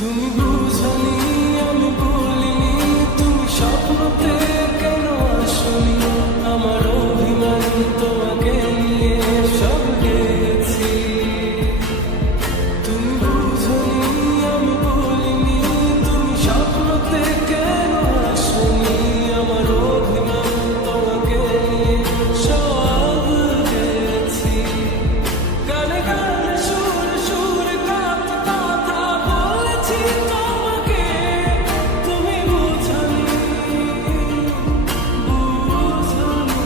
তুমি বুঝনি, আমি বলিনি, তুমি স্বপ্নতে কেন আসনি? আমার অভিমান তোমাকে নিয়ে সব গেছি। তুমি বুঝনি, আমি বলিনি, তুমি স্বপ্নতে কেন আসনি? আমার অভিমান তোমাকে নিয়ে সব গেছি। গানে গানে সুরে সুরে কথা বলেছি তোমাকে, তুমি বুঝনি, বুঝনি।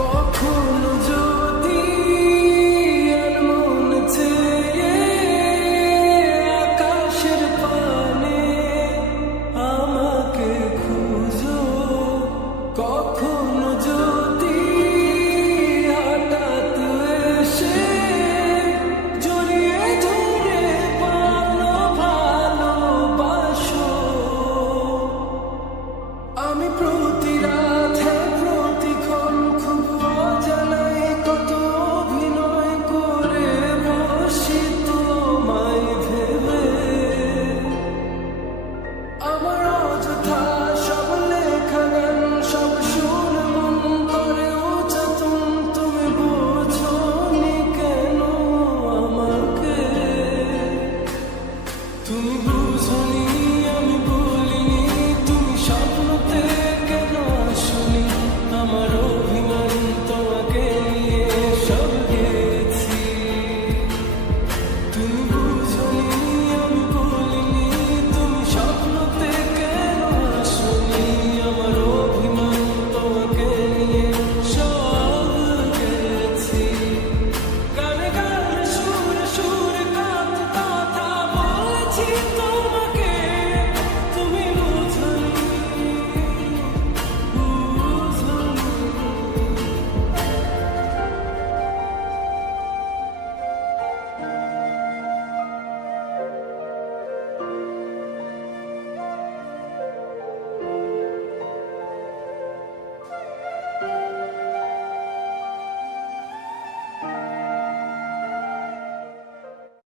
কখনো যদি মন চেয়ে আকাশের পানে আমাকে খুঁজো, কখনো যদি হঠাৎ এসে জড়িয়ে ধরে ভালোবাসো, আমি